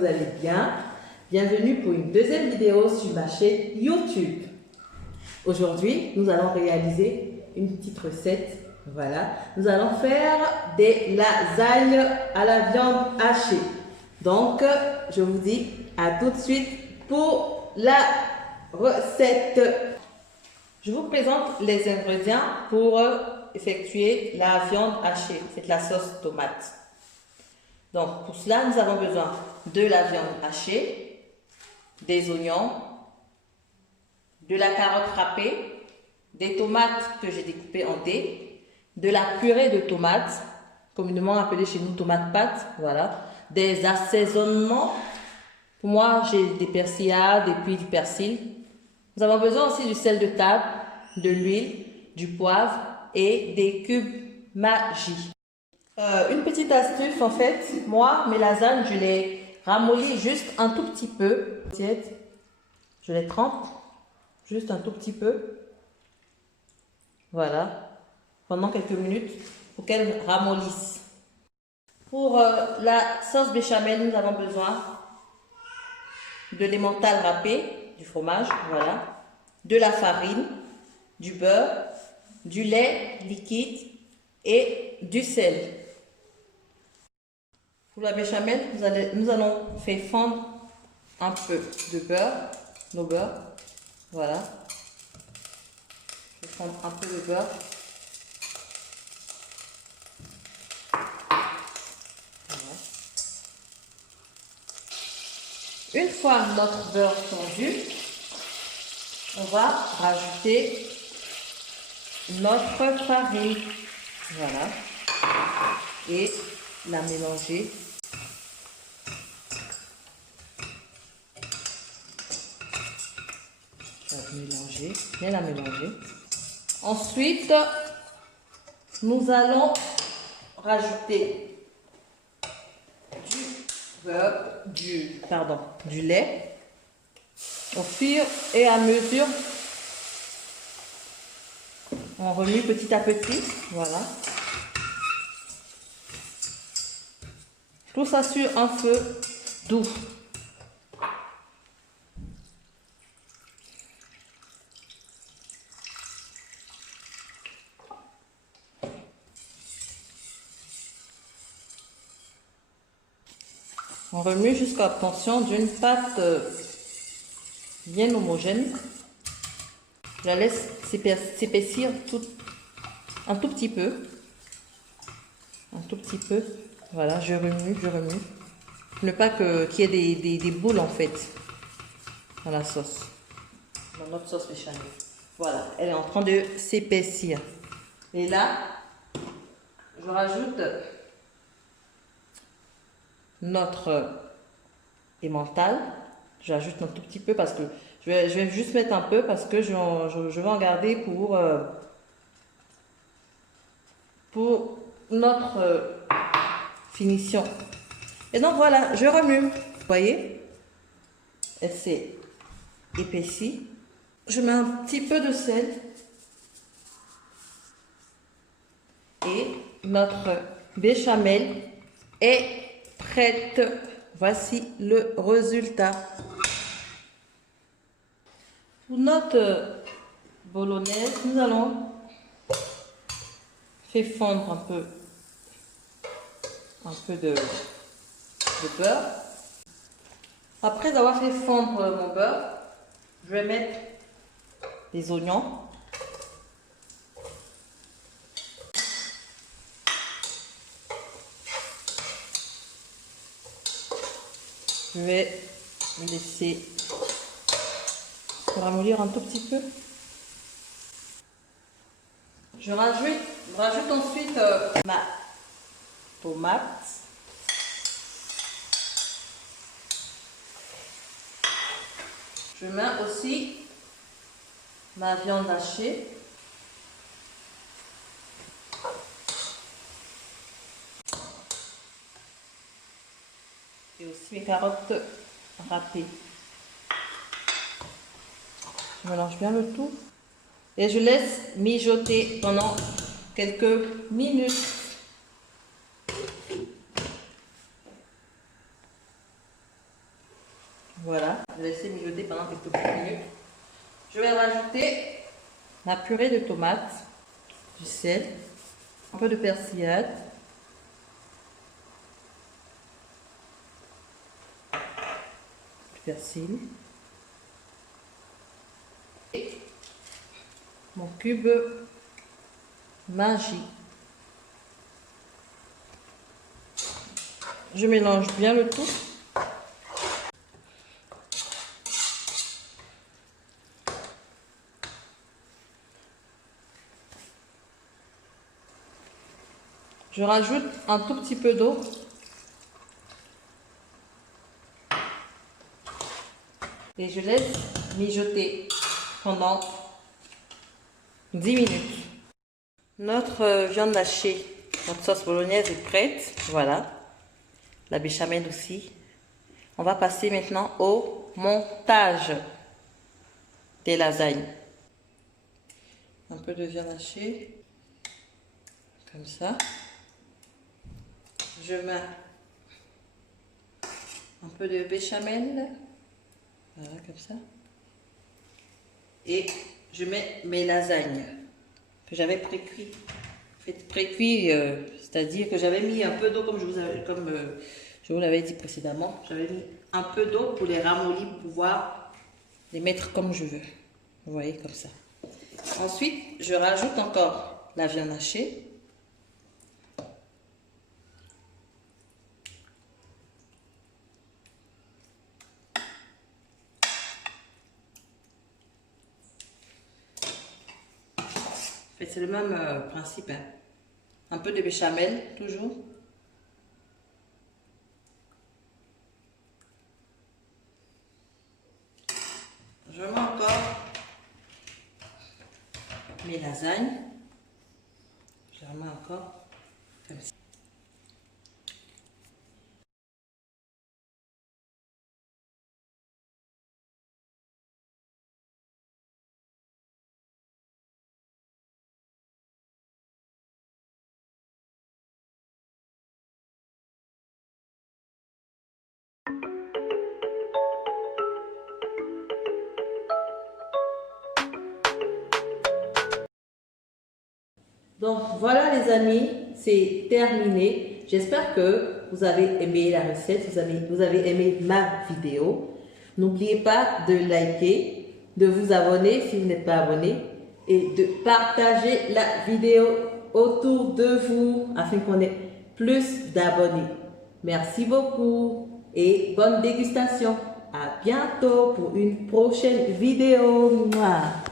vous allez bien. Bienvenue pour une deuxième vidéo sur ma chaîne YouTube. Aujourd'hui, nous allons réaliser une petite recette. Voilà, nous allons faire des lasagnes à la viande hachée. Donc, je vous dis à tout de suite pour la recette. Je vous présente les ingrédients pour effectuer la viande hachée. C'est la sauce tomate. Donc, pour cela, nous avons besoin de la viande hachée, des oignons, de la carotte râpée, des tomates que j'ai découpées en dés, de la purée de tomates, communément appelée chez nous tomate pâte, voilà, des assaisonnements. Pour moi, j'ai des persillades et puis du persil. Nous avons besoin aussi du sel de table, de l'huile, du poivre et des cubes Maggi. Une petite astuce, en fait, moi, mes lasagnes, je les ramollis juste un tout petit peu. Je les trempe juste un tout petit peu. Voilà. Pendant quelques minutes pour qu'elles ramollissent. Pour la sauce béchamel, nous avons besoin de l'emmental râpé, du fromage, voilà, de la farine, du beurre, du lait liquide et du sel. Pour la béchamel, nous allons faire fondre un peu de beurre, nos beurres, voilà. Je vais fondre un peu de beurre. Voilà. Une fois notre beurre fondu, on va rajouter notre farine, voilà, et la mélanger. Mélanger, bien la mélanger. Ensuite, nous allons rajouter du beurre, du lait au fur et à mesure. On remue petit à petit, voilà. Tout ça sur un feu doux. On remue jusqu'à l'obtention d'une pâte bien homogène. Je la laisse s'épaissir un tout petit peu. Un tout petit peu. Voilà, je remue, je remue. Ne pas qu'il y ait des boules en fait dans la sauce. Dans notre sauce béchamel. Voilà, elle est en train de s'épaissir. Et là, je rajoute notre emmental. J'ajoute un tout petit peu parce que je vais juste mettre un peu parce que je vais en garder pour notre finition. Et donc voilà, je remue. Vous voyez, elle s'est épaissie. Je mets un petit peu de sel. Et notre béchamel est prête. Voici le résultat. Pour notre bolognaise, nous allons faire fondre un peu de beurre. Après avoir fait fondre mon beurre, je vais mettre les oignons. Je vais laisser ramollir un tout petit peu. Je rajoute ensuite ma tomate. Je mets aussi ma viande hachée. Et aussi mes carottes râpées. Je mélange bien le tout. Et je laisse mijoter pendant quelques minutes. Voilà, je vais laisser mijoter pendant quelques minutes. Je vais rajouter la purée de tomates, du sel, un peu de persillade, du persil, et mon cube Maggi. Je mélange bien le tout. Je rajoute un tout petit peu d'eau. Et je laisse mijoter pendant 10 minutes. Notre viande hachée, notre sauce bolognaise est prête. Voilà. La béchamel aussi. On va passer maintenant au montage des lasagnes. Un peu de viande hachée. Comme ça. Je mets un peu de béchamel. Voilà, comme ça. Et je mets mes lasagnes que j'avais pré-cuit. Pré-cuit, c'est-à-dire que j'avais mis un peu d'eau, comme je vous l'avais dit précédemment. J'avais mis un peu d'eau pour les ramollir, pour pouvoir les mettre comme je veux. Vous voyez, comme ça. Ensuite, je rajoute encore la viande hachée. C'est le même principe. Hein. Un peu de béchamel, toujours. Je mets encore mes lasagnes. Je les remets encore comme ça. Donc voilà les amis, c'est terminé. J'espère que vous avez aimé la recette, vous avez aimé ma vidéo. N'oubliez pas de liker, de vous abonner si vous n'êtes pas abonné et de partager la vidéo autour de vous afin qu'on ait plus d'abonnés. Merci beaucoup et bonne dégustation. À bientôt pour une prochaine vidéo. Mouah.